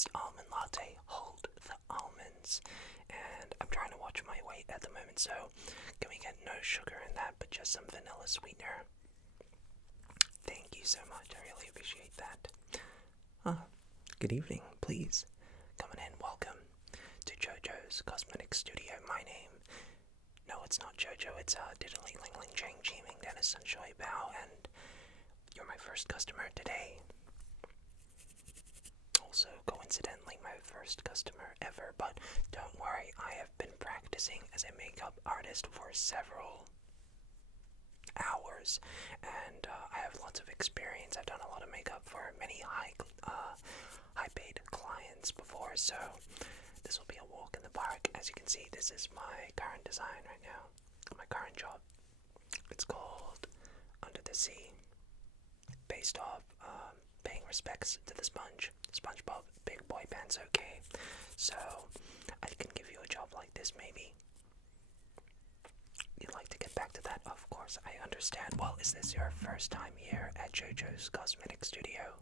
iced almond latte. Hold the almonds. And I'm trying to watch my weight at the moment, so can we get no sugar in that, but just some vanilla sweetener? Thank you so much. I really appreciate that. Good evening. Please come on in. Welcome to Jojo's Cosmetic Studio. My name. No, it's not Jojo. It's Diddly Ling Ling Chang Chiming Dennis Sunshoy Bao, and you're my first customer today. Also, coincidentally, my first customer ever, but don't worry, I have been practicing as a makeup artist for several hours, and I have lots of experience. I've done a lot of makeup for many high-paid clients before, so this will be a walk in the park. As you can see, this is my current design right now, my current job. It's called Under the Sea, based off paying respects to the SpongeBob Big Boy Pants. Okay, so I can give you a job like this, maybe. You'd like to get back to that? Of course, I understand. Well, is this your first time here at Jojo's Cosmetic Studio?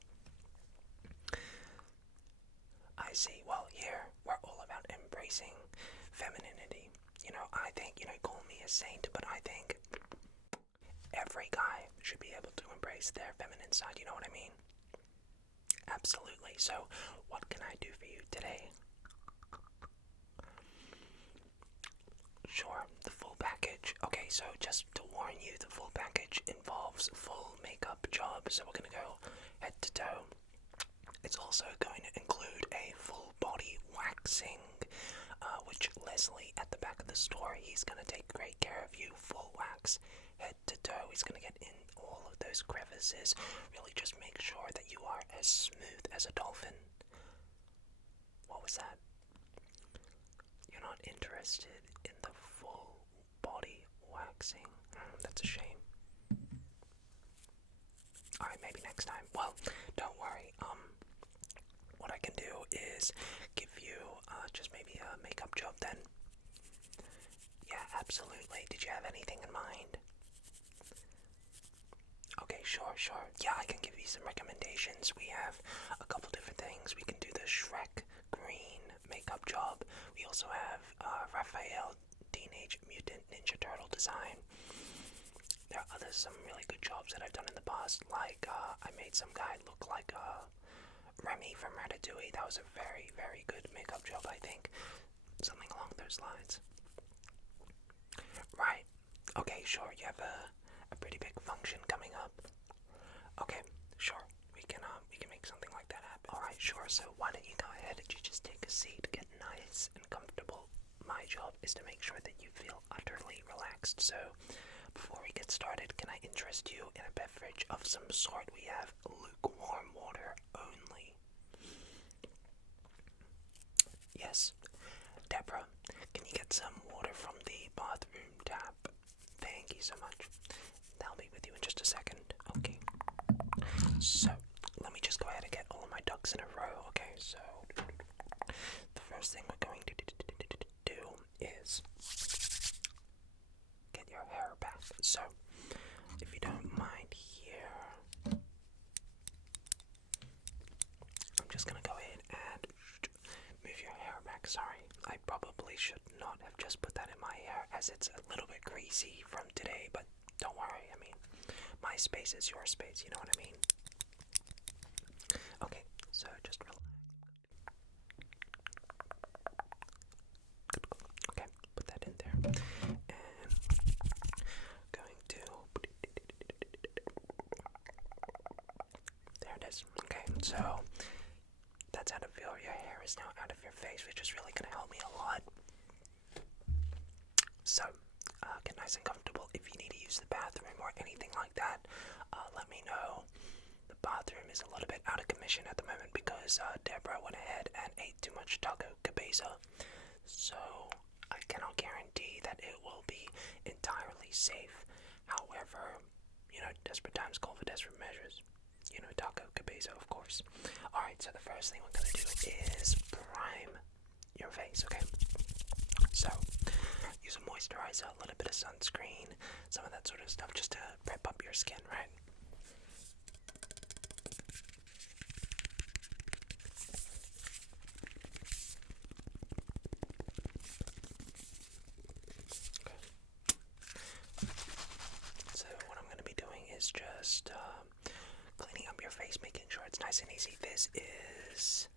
I see. Well, here, we're all about embracing femininity. I think, call me a saint, but I think every guy should be able to embrace their feminine side, you know what I mean? Absolutely. So, what can I do for you today? Sure, the full package. Okay, so just to warn you, the full package involves full makeup job, so we're gonna go head to toe. It's also going to include a full body waxing, which Leslie at the back of the store, he's gonna take great care of you. Full wax, head to toe. He's gonna get in all of those crevices, really just make sure that you are as smooth as a dolphin. What was that? You're not interested in the full body waxing? That's a shame. Alright, maybe next time. Well, don't worry. What I can do is give you just maybe a makeup job then. Yeah, absolutely. Did you have anything in mind? Okay, sure. Yeah, I can give you some recommendations. We have a couple different things. We can do the Shrek green makeup job. We also have Raphael Teenage Mutant Ninja Turtle design. There are some really good jobs that I've done in the past, like I made some guy look like Remy from Ratatouille. That was a very, very good makeup job, I think. Something along those lines. Right. Okay, sure. You have a pretty big function coming up. Okay, sure. We can make something like that happen. Alright, sure. So why don't you go ahead and you just take a seat, get nice and comfortable. My job is to make sure that you feel utterly relaxed. So before we get started, can I interest you in a beverage of some sort? We have lukewarm water only. Yes. Deborah, can you get some water from the bathroom tap? Thank you so much. I'll be with you in just a second. Okay. So, let me just go ahead and get all of my ducks in a row. Okay, so the first thing we're going to do is get your hair back. So, if you don't mind here, I'm just gonna go ahead and move your hair back. Sorry, I probably should not have just put that in my hair, as it's a little bit greasy from today, but don't worry, I mean, my space is your space, you know what I mean? Okay, so just relax. Okay, put that in there. And going to... There it is. Okay, so that's out of your hair is now out of your face, which is really going to help me a lot. So, get nice and comfortable. If you need to use the bathroom or anything like that, let me know. The bathroom is a little bit out of commission at the moment because Deborah went ahead and ate too much taco cabeza. So, I cannot guarantee that it will be entirely safe. However, desperate times call for desperate measures. Taco cabeza, of course. Alright, so the first thing we're going to do is prime your face, okay? So, use a moisturizer, a little bit of sunscreen, some of that sort of stuff just to prep up your skin, right? nice and easy. This is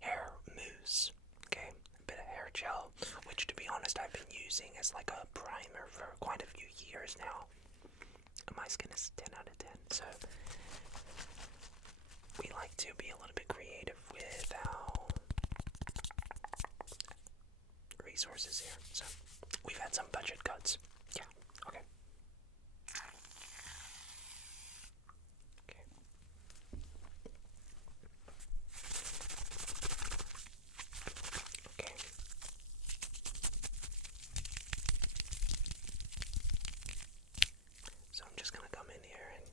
hair mousse, okay? A bit of hair gel, which to be honest I've been using as like a primer for quite a few years now. My skin is 10 out of 10, so we like to be a little bit creative with our resources here. So we've had some budget cuts. Yeah, okay. Okay. Okay. So I'm just gonna come in here and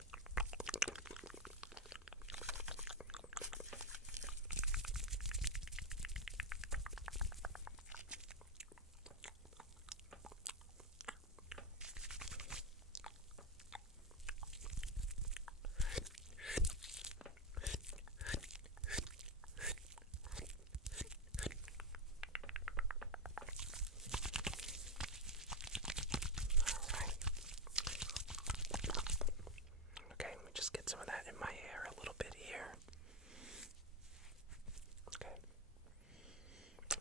okay, let me just get some of that in my hair a little bit here. Okay.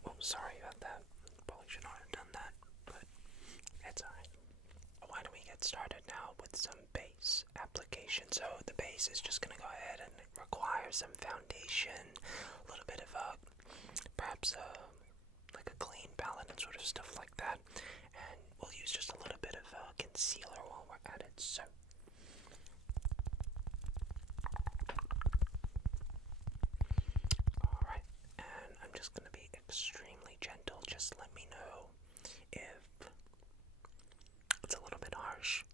Oh, sorry about that. Probably should not have done that, but it's alright. Why don't we get started now with some base application? So the base is just going to go ahead and require some foundation, a little bit of perhaps like a clean palette and sort of stuff like that. And we'll use just a little bit of concealer while we're at it. So alright, and I'm just going to be extremely gentle. Just let me know if it's a little bit harsh.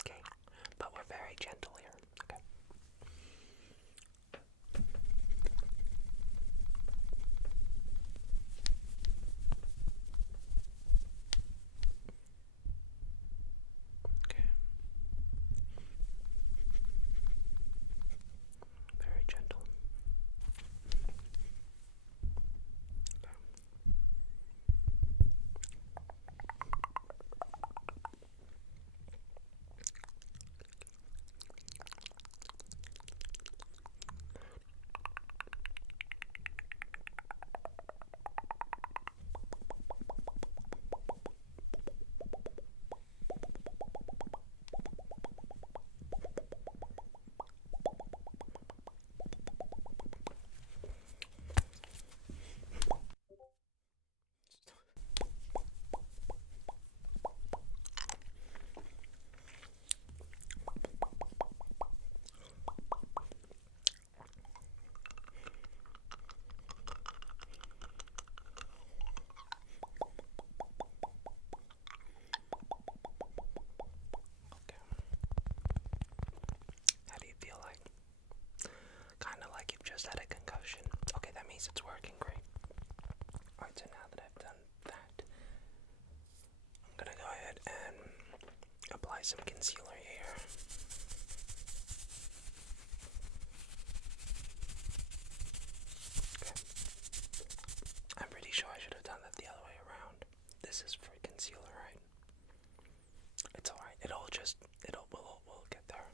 Okay, but we're very gentle here. Okay. Okay. Very gentle. How do you feel like? Kind of like you've just had a concussion. Okay, that means it's working great. Alright, so now that I've done that, I'm gonna go ahead and apply some concealer here. Okay. I'm pretty sure I should have done that the other way around. This is for concealer, right? It's alright. We'll get there.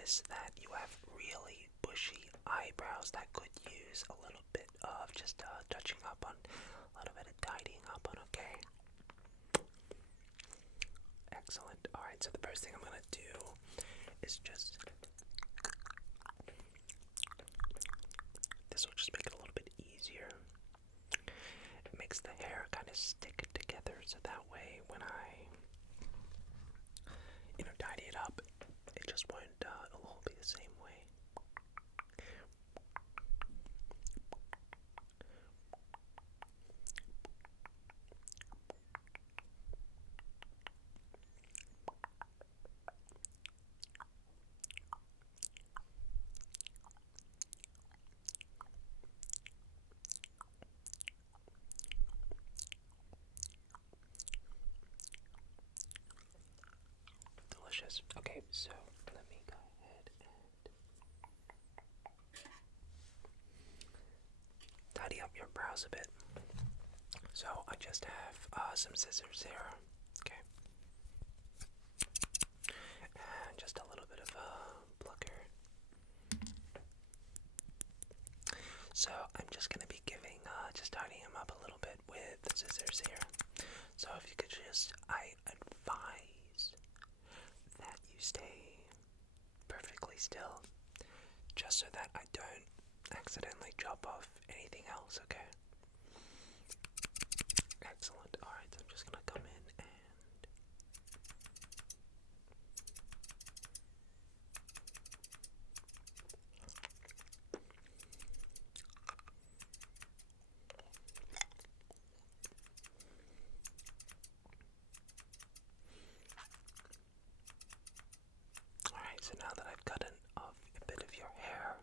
notice that you have really bushy eyebrows that could use a little bit of just touching up on, a little bit of tidying up on, okay? Excellent. Alright, so the first thing I'm gonna do is just, this will just make it a little bit easier. It makes the hair kind of stick together, so that way when I, tidy it up, it just won't, it'll all be the same way. Delicious. Okay, so let me go ahead and tidy up your brows a bit. So I just have some scissors here, okay, and just a little bit of a plucker. So I'm just going to be giving, just tidying them up a little bit with the scissors here. So if you could just, I advise that you stay perfectly still, just so that I don't accidentally chop off anything else, okay? Excellent. Alright, so I'm just gonna come in and alright, so now that I've cut off a bit of your hair,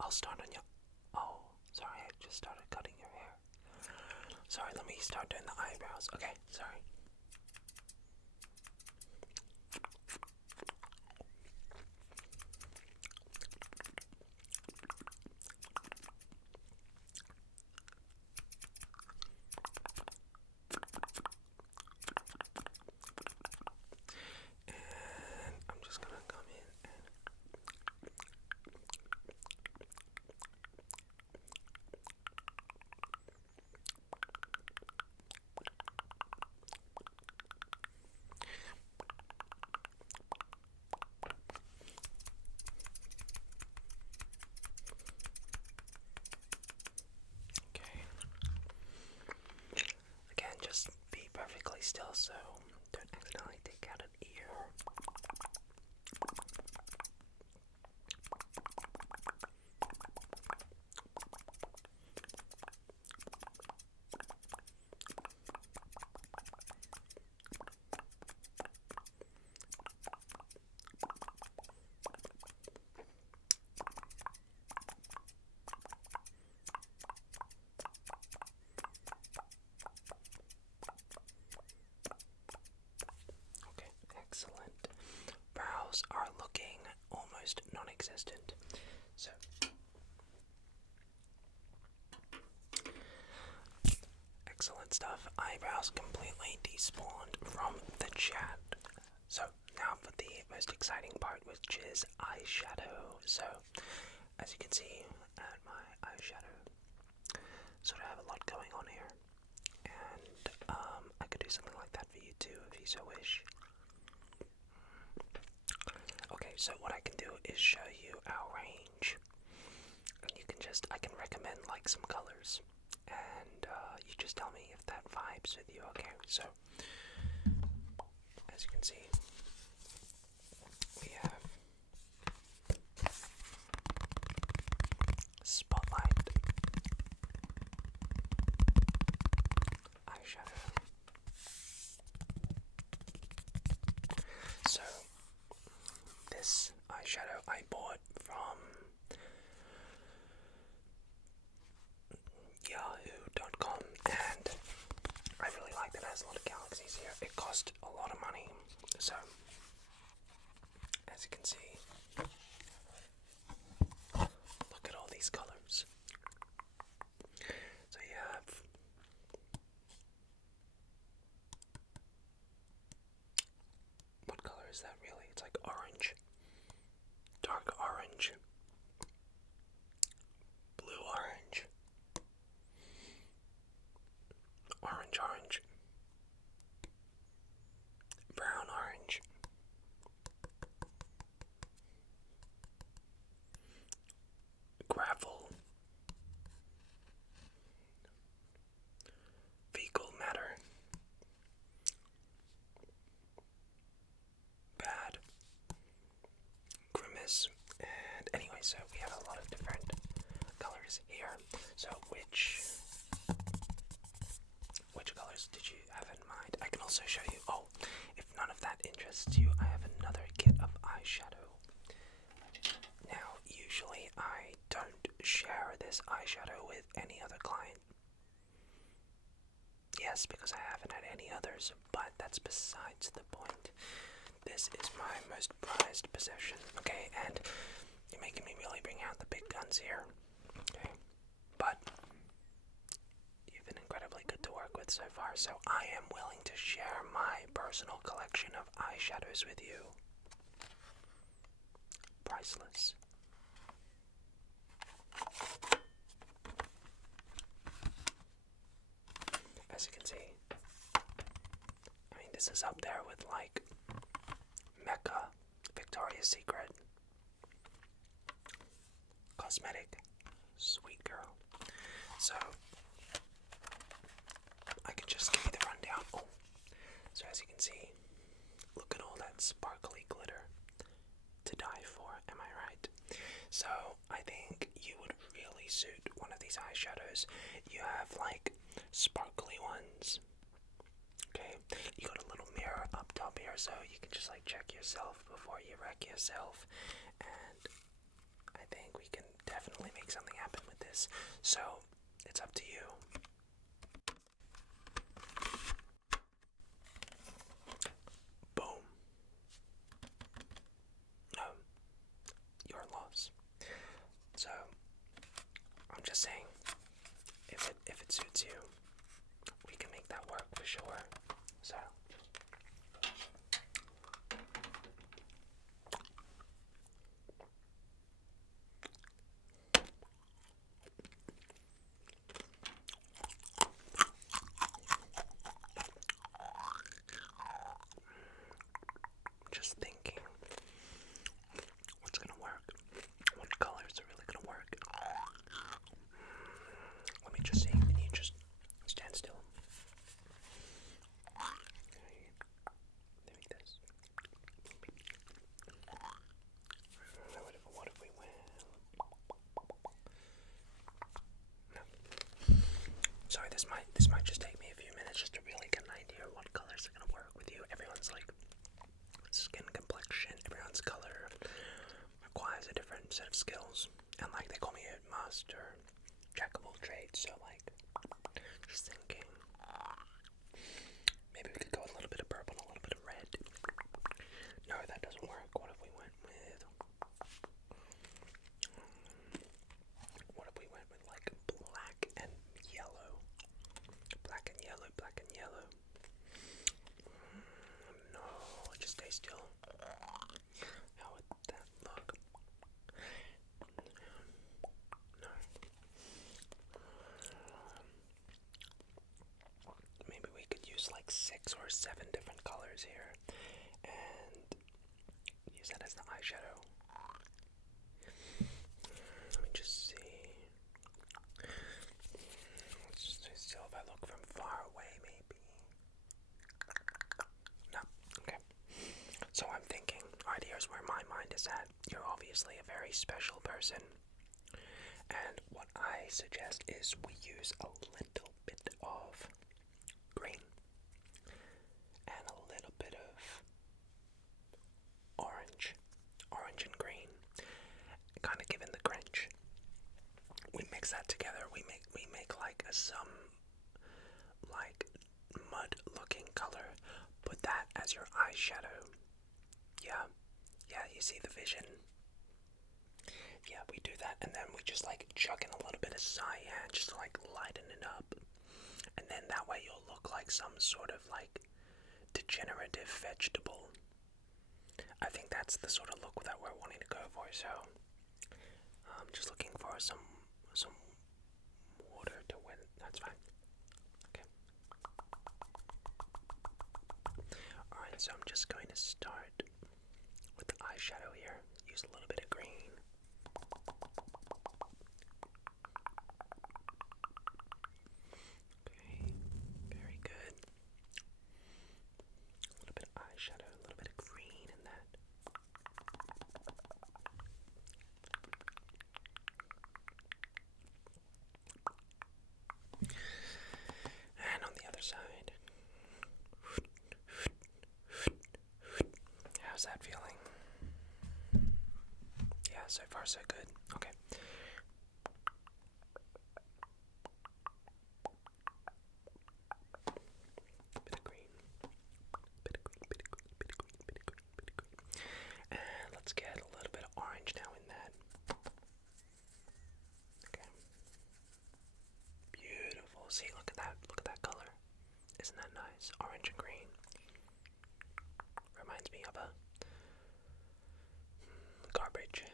I'll start on your, oh, sorry, I just started cutting your hair. Sorry, let me start doing the eyebrows. Okay, sorry. And I'm just gonna come in and okay. Again, just be perfectly still so don't accidentally take out an ear. Okay, excellent. Brows are looking almost non-existent. So excellent stuff. Eyebrows completely despawned from the chat. So now for the most exciting part, which is eyeshadow. So as you can see at my eyeshadow, sort of have a lot going on here, and I could do something like that for you too if you so wish. Okay, so what I can do is show you our range, and you can just, I can recommend like some colors, and you just tell me if that vibes with you, okay? So, as you can see, we have Spotlight eyeshadow. So, this eyeshadow I bought from yahoo.com, and I really like that it has a lot of galaxies here. It cost a lot of money, so as you can see, look at all these colors. So you have what color is that really? It's like orange. this. And anyway, so we have a lot of different colors here. So which colors did you have in mind? I can also show you. Oh, if none of that interests you, I have another kit of eyeshadow. Now, usually I don't share this eyeshadow with any other client. Yes, because I haven't had any others, but that's besides the point. This is my most prized possession, okay? And you're making me really bring out the big guns here, okay? But you've been incredibly good to work with so far, so I am willing to share my personal collection of eyeshadows with you. Priceless. As you can see, I mean, this is up there with like Mecca, Victoria's Secret, Cosmetic, sweet girl. So I can just give you the rundown. Oh, so as you can see, look at all that sparkly glitter. To die for, am I right? So I think you would really suit one of these eyeshadows. You have like sparkly ones. Okay, you got a little mirror up top here, so you can just like check yourself before you wreck yourself. And I think we can definitely make something happen with this. So it's up to you. Boom. No, your loss. So I'm just saying, if it suits you, we can make that work for sure. So just thinking, what's gonna work? What colors are really gonna work? Let me just see. Can you just stand still? Like this. What if we went? No. Sorry, this might just take me a few minutes just to really get an idea of what colors are gonna work with you. Everyone's like skin complexion, everyone's color requires a different set of skills. And like they call me a master, jack of all trades, so like just thinking maybe we could go a little bit of purple and a little bit of red. No, that doesn't work. What if we went with like black and yellow? Black and yellow, black and yellow. No, just stay still. How would that look? No. Maybe we could use like 6 or 7 different colors here and use that as the eyeshadow. Let me just see. Let's just stay still. If I look from far away, maybe. No. Okay. So I'm thinking, alright, here's where my mind is at. You're obviously a very special person. And what I suggest is we use a little bit of green and a little bit of orange and green, kind of giving the Grinch. We mix that together. We make like some like mud looking color. Put that as your eyeshadow. Yeah, you see the vision. Yeah, we do that, and then we just like chuck in a little bit of cyan just to like lighten it up. And then that way you'll look like some sort of like degenerative vegetable. I think that's the sort of look that we're wanting to go for, so I'm just looking for some water to win. That's fine. Okay. Alright, so I'm just going to start with the eyeshadow here. Use a little bit of green. Okay, very good. A little bit of eyeshadow, a little bit of green in that. that feeling? Yeah, so far so good. Okay. Bit of green. Bit of green, bit of green, bit of green, bit of green, bit of green. And let's get a little bit of orange now in that. Okay. Beautiful. See, look at that. Look at that color. Isn't that nice? Orange and green. Reminds me of a garbage.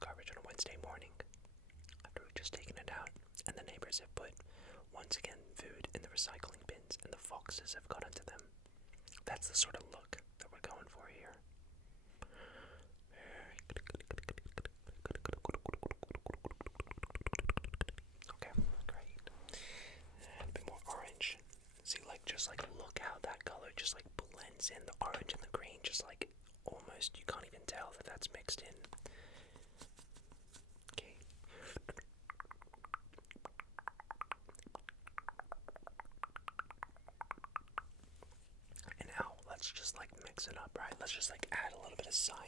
Garbage on a Wednesday morning after we've just taken it out, and the neighbors have put, once again, food in the recycling bins, and the foxes have got into them. That's the sort of look that we're going for here. Okay, great. And a bit more orange. See, just look how that color just blends in, the orange and the green, just almost, you can't even tell that that's mixed in. Okay. And now let's just mix it up, right? Let's just add a little bit of cyan.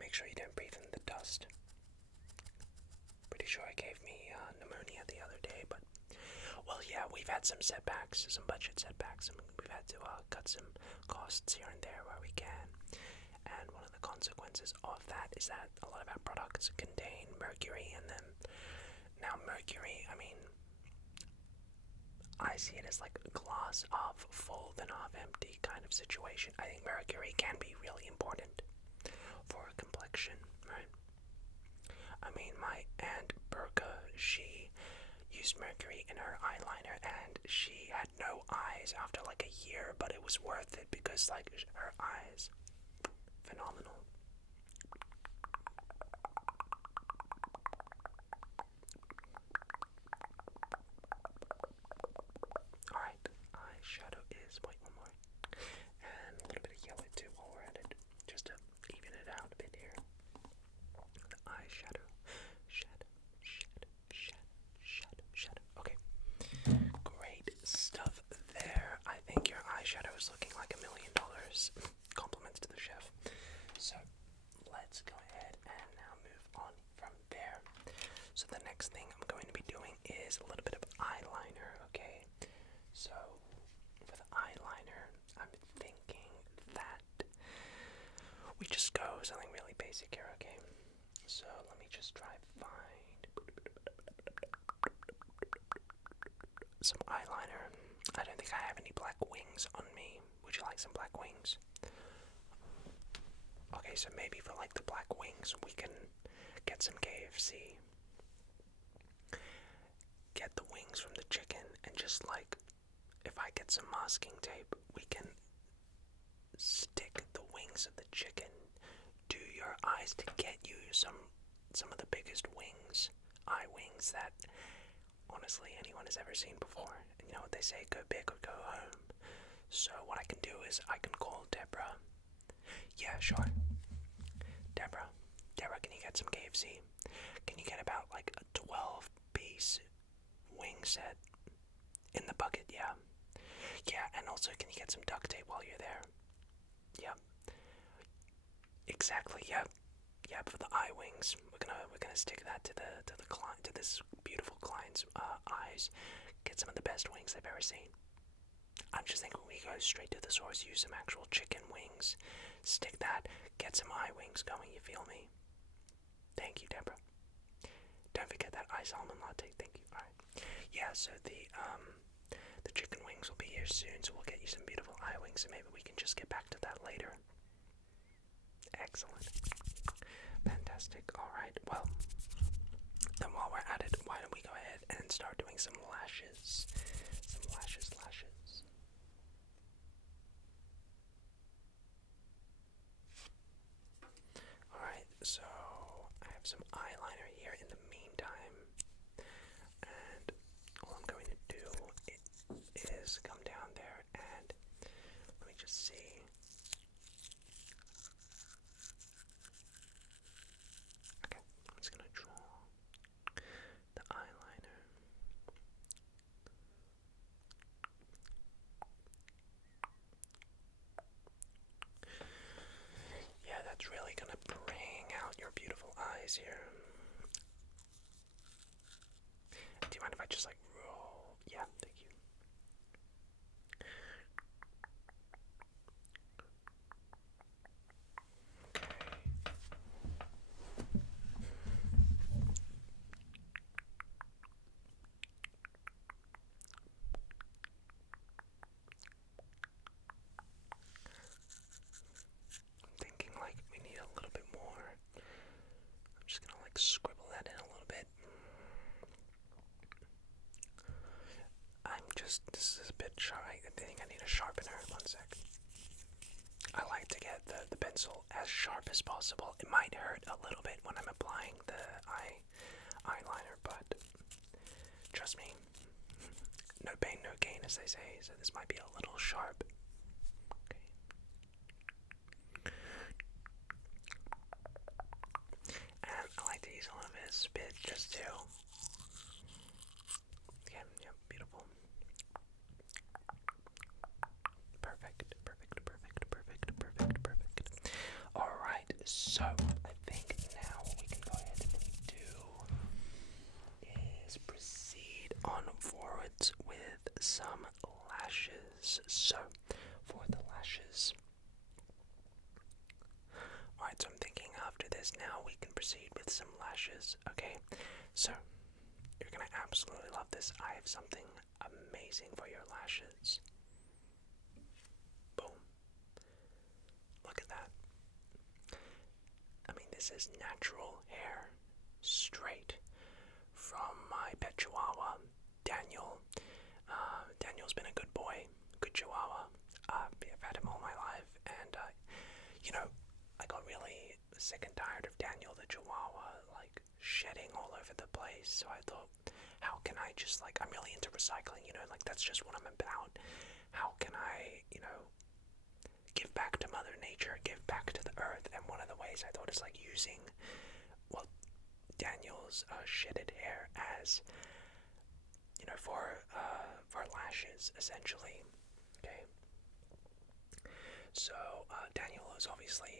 Make sure you don't breathe in the dust. Pretty sure it gave me pneumonia the other day, but well, yeah, we've had some setbacks, some budget setbacks, and we've had to cut some costs here and there where we can. And one of the consequences of that is that a lot of our products contain mercury in them. Now, mercury, I mean, I see it as like a glass half full than half empty kind of situation. I think mercury can be really important for a complexion, right? I mean, my Aunt Berka, she used mercury in her eyeliner and she had no eyes after like a year, but it was worth it because her eyes, phenomenal. Alright, eyeshadow is, wait, one more. And a little bit of yellow too while we're at it, just to even it out a bit here. The eyeshadow, shadow. Okay, great stuff there. I think your eyeshadow is looking like $1 million. Compliments to the chef. So let's go ahead and now move on from there. So the next thing I'm going to be doing is a little bit of eyeliner, okay? So for the eyeliner, I'm thinking that we just go something really basic here, okay? So let me just try find some eyeliner. I don't think I have any black wings on me. Would you like some black wings? Okay, so maybe for like the black wings, we can get some KFC. Get the wings from the chicken, and just if I get some masking tape, we can stick the wings of the chicken to your eyes to get you some of the biggest wings, eye wings that honestly anyone has ever seen before. And you know what they say, go big or go home. So what I can do is I can call Deborah. Yeah, sure. Deborah, can you get some KFC? Can you get about a 12-piece wing set in the bucket? Yeah. Yeah, and also can you get some duct tape while you're there? Yep. Exactly, yep. Yep, for the eye wings. We're gonna stick that to the client, to this beautiful client's eyes. Get some of the best wings they've ever seen. I'm just thinking we go straight to the source, use some actual chicken wings, stick that, get some eye wings going, you feel me? Thank you, Deborah. Don't forget that ice almond latte, thank you. Alright. Yeah, so the chicken wings will be here soon, so we'll get you some beautiful eye wings, and maybe we can just get back to that later. Excellent. Fantastic. Alright, well, then while we're at it, why don't we go ahead and start doing some lashes. Some lashes. Alright, so I have some eyeliner here in the meantime. And all I'm going to do is come down there and let me just see. Okay, I'm just going to draw the eyeliner. beautiful eyes here. Do you mind if I just like roll? Yeah, thank you. I'm thinking like we need a little bit more. I'm just gonna like scribble that in a little bit. This is a bit shy. I think I need a sharpener. One sec. I like to get the pencil as sharp as possible. It might hurt a little bit when I'm applying the eyeliner, but trust me, no pain, no gain, as they say. So this might be a little sharp. Okay. And I like to use a little bit of spit just to. Yeah, beautiful. Perfect. Alright, so I think now what we can go ahead and do is proceed on forwards with some lashes. So, for the lashes. Alright, so I'm thinking after this now we can proceed with some lashes, okay? So, you're gonna absolutely love this. I have something amazing for your lashes. Boom. Look at that. I mean, this is natural hair, straight from my pet chihuahua, Daniel. Daniel's been a good boy, good chihuahua. I've had him all my life, and I got really sick and tired of Daniel the chihuahua, like, shedding all over the place, so I thought, how can I just, like, I'm really into recycling, like, that's just what I'm about. How can I, give back to Mother Nature, give back to the earth, and one of the ways I thought is, like, using, well, Daniel's shedded hair as, for lashes, essentially, okay? So, Daniel is obviously,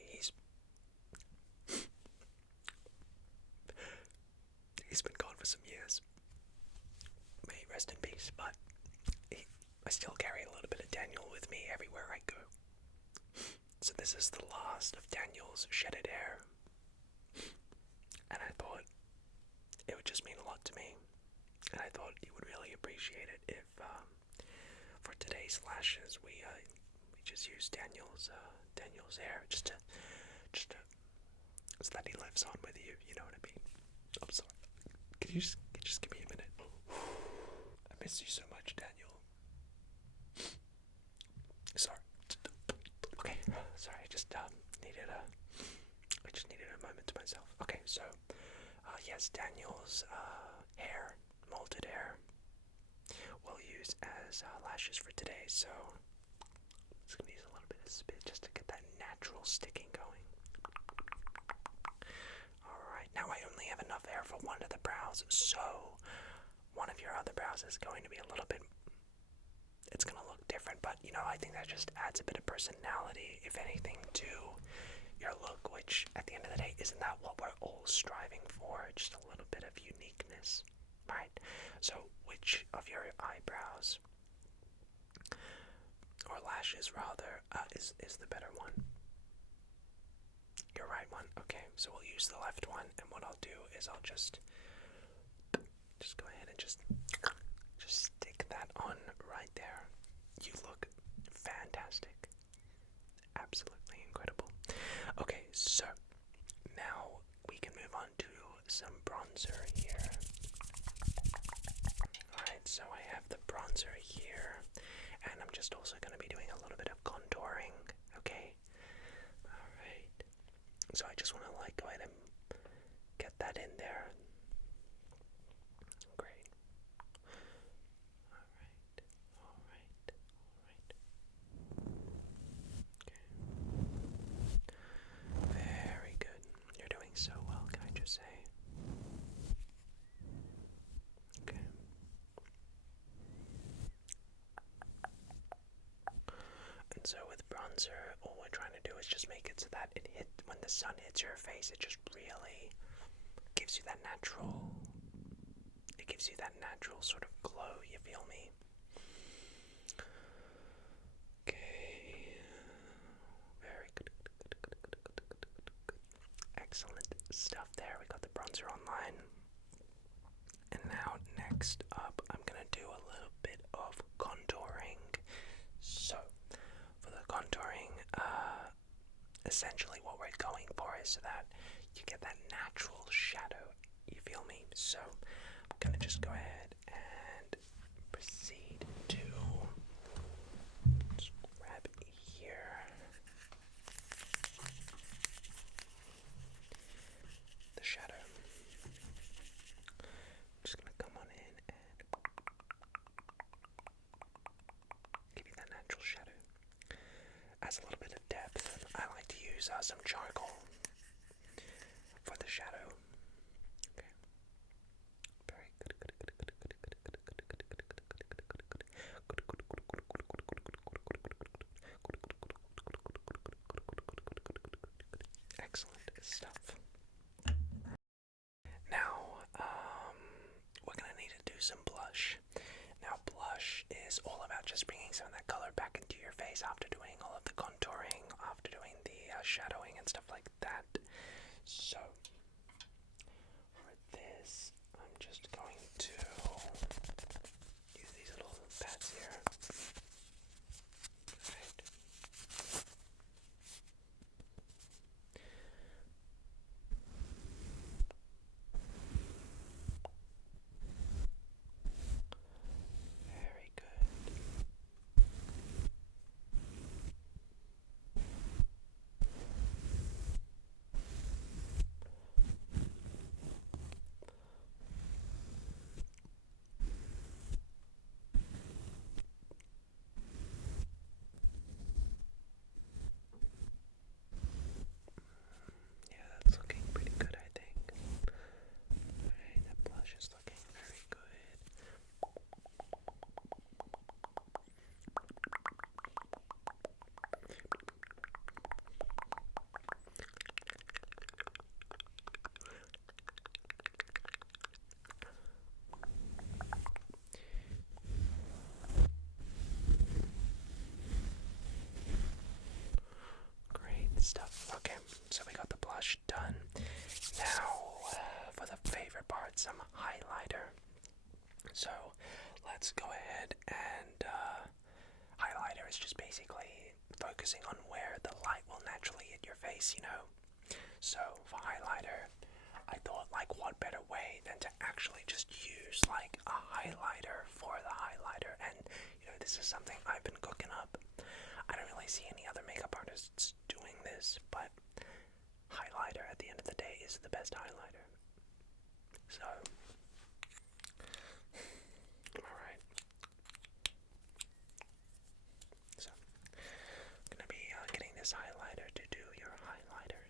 he's been gone for some years. May he rest in peace, but I still carry a little bit of Daniel with me everywhere I go. So this is the last of Daniel's shedded hair. And I thought it would just mean a lot to me. And I thought you would really appreciate it if, for today's lashes, we just use Daniel's hair, just to, so that he lives on with you. You know what I mean? I'm sorry. Can you just give me a minute? I miss you so much, Daniel. Sorry. Okay. Sorry. I just needed a moment to myself. Okay. So, yes, Daniel's hair, molded hair, we'll use as lashes for today. So, I'm just gonna use a little bit of spit just to get that natural sticking going. Alright, now I only have enough hair for one of the brows, so one of your other brows is going to be a little bit, it's going to look different, but I think that just adds a bit of personality, if anything, to your look, which at the end of the day, isn't that what we're all striving for? Just a little bit of uniqueness, right? So which of your eyebrows, or lashes rather, is the better one? Your right one. Okay, so we'll use the left one, and what I'll do is I'll just go ahead and just stick that on right there. You look fantastic. Absolutely incredible. Okay, so now we can move on to some bronzer here. Alright, so I have the bronzer here, and I'm just also going to be doing a little bit of contouring, okay? Alright, so I just want to go ahead and get that in there. Great. Alright. Okay. Very good. You're doing so well, can I just say? Okay. And so with bronzer, all we're trying to do is just make it so that when the sun hits your face, it just really gives you that natural. It gives you that natural sort of glow. You feel me? Okay. Very good. Excellent stuff there. We got the bronzer online. And now next up, I'm gonna do a little bit of contouring. So, for the contouring, essentially what we're going for is so that you get that natural shadow. You feel me? So, I'm gonna just go ahead and proceed to just grab here the shadow. I'm just gonna come on in and give you that natural shadow. Adds a little bit of depth. I like to use some charcoal for the shadow. Okay. Very good. Excellent stuff. Now, we're gonna need to do some blush. Now, blush is all about just bringing some of that color back into your face after doing all of the contouring, after doing the shadowing and stuff like that. So, for this, I'm just going to use these little pads here. Right. Very good. Yeah, that's looking pretty good, I think. Alright, that blush is looking very good. Great stuff. Okay, so we got the blush done. Now, for the favorite part, some highlighter. So, let's go ahead and highlighter is just basically focusing on where the light will naturally hit your face, you know? So, for highlighter, I thought, like, what better way than to actually just use, like, a highlighter for the highlighter. And, you know, this is something I've been cooking up. I don't really see any other makeup artists doing this, but highlighter at the end of the day is the best highlighter. So, alright. So, I'm gonna be getting this highlighter to do your highlighter.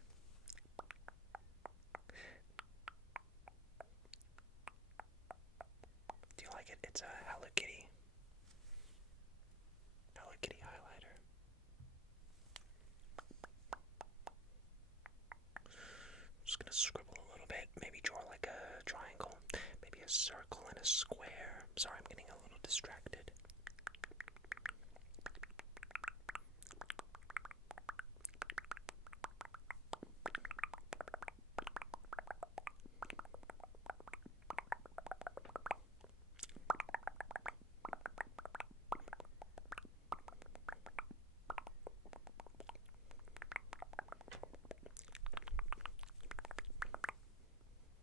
Do you like it? It's a Hello Kitty highlighter. I'm just gonna scribble a little bit, maybe draw like a triangle, maybe a circle and a square. Sorry, I'm getting a little distracted.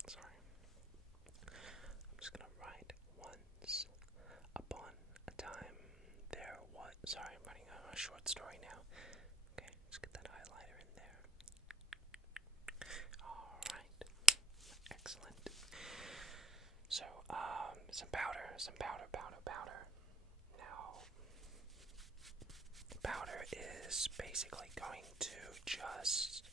Sorry. I'm just gonna write once upon a time there was. Sorry, I'm writing a short story now. Okay, let's get that highlighter in there. Alright. Excellent. So, some powder. Now, powder is basically going to just,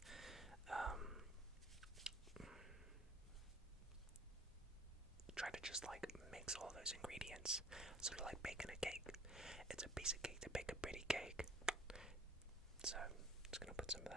try to just like mix all those ingredients, sort of like baking a cake. It's a piece of cake to bake a pretty cake. So, I'm just gonna put some of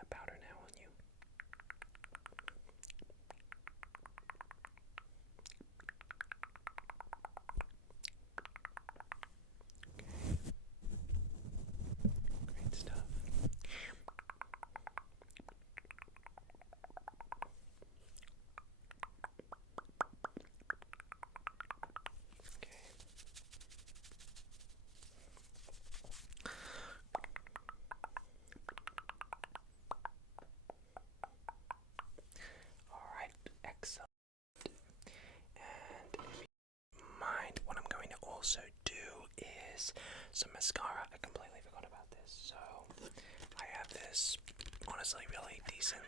this honestly really decent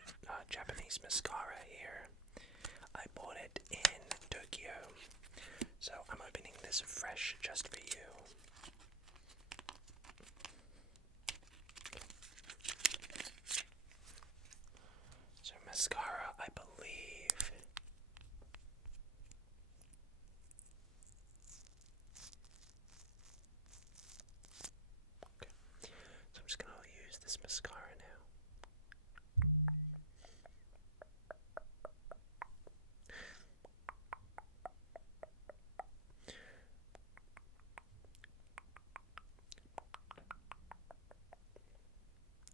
Japanese mascara here. I bought it in Tokyo, so I'm opening this fresh just for you. So mascara, I believe. Okay. So I'm just gonna use this mascara now.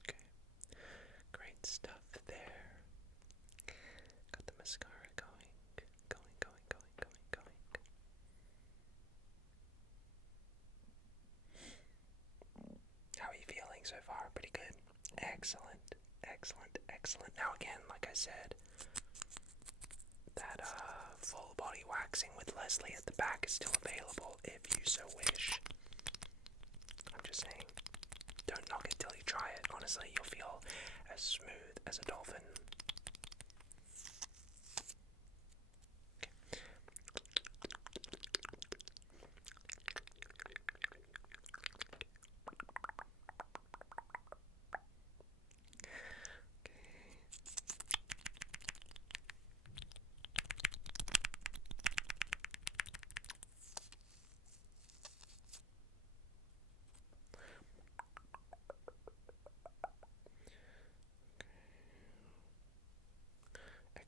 Okay. Great stuff there. Got the mascara going. How are you feeling so far? Pretty good. Excellent. Now again, like I said, that full body waxing with Leslie at the back is still available if you so wish. I'm just saying, don't knock it till you try it. Honestly, you'll feel as smooth as a dolphin.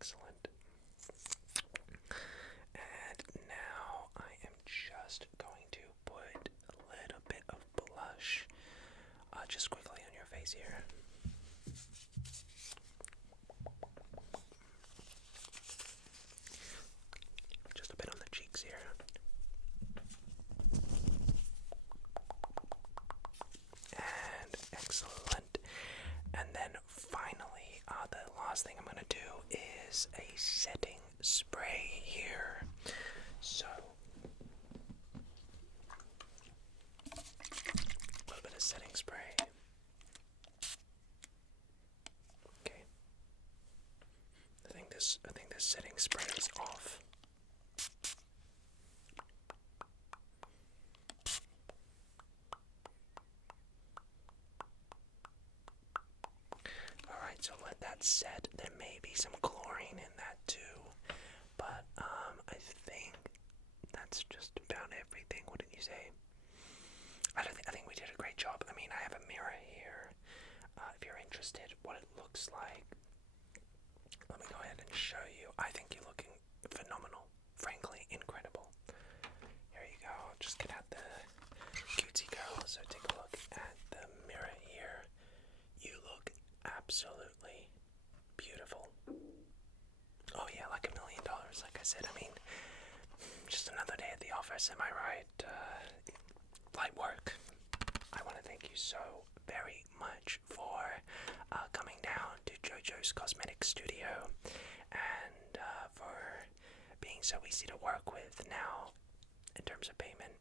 Excellent. And now I am just going to put a little bit of blush just quickly on your face here. Just a bit on the cheeks here. And excellent. And then finally, the last thing I'm going to do is a setting spray here. So, a little bit of setting spray. Okay. I think this setting spray is off. Alright, so let that set. There may be some chlorine in that too, but I think that's just about everything, wouldn't you say? I think we did a great job. I mean, I have a mirror here. If you're interested, what it looks like. Let me go ahead and show you. I think you're looking phenomenal. Frankly, incredible. Here you go. Just get out the cutesy girl. So take a look at the mirror here. You look absolutely beautiful. Oh yeah, like $1 million. Like I said, I mean, just another day at the office. Am I right? Light work. I want to thank you so very much for coming down to Jojo's Cosmetic Studio and for being so easy to work with. Now, in terms of payment,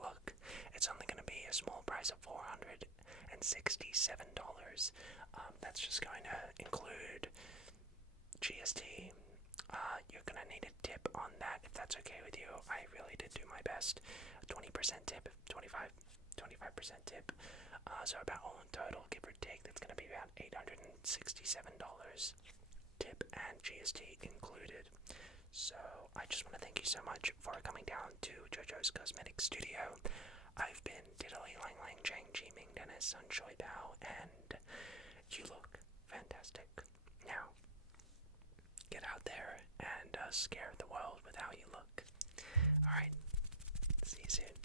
look, it's only going to be a small price of $467. That's just going to include GST. You're going to need a tip on that if that's okay with you. I really did do my best. 20% tip, 25% tip. So about all in total, give or take, that's going to be about $867 tip and GST included. So I just want to thank you so much for coming down to Jojo's Cosmetic Studio. I've been Diddly Lang Lang Chang Chi Ming Dennis Sun Choi Bao, and you look fantastic. Now, get out there and scare the world with how you look. Alright, see you soon.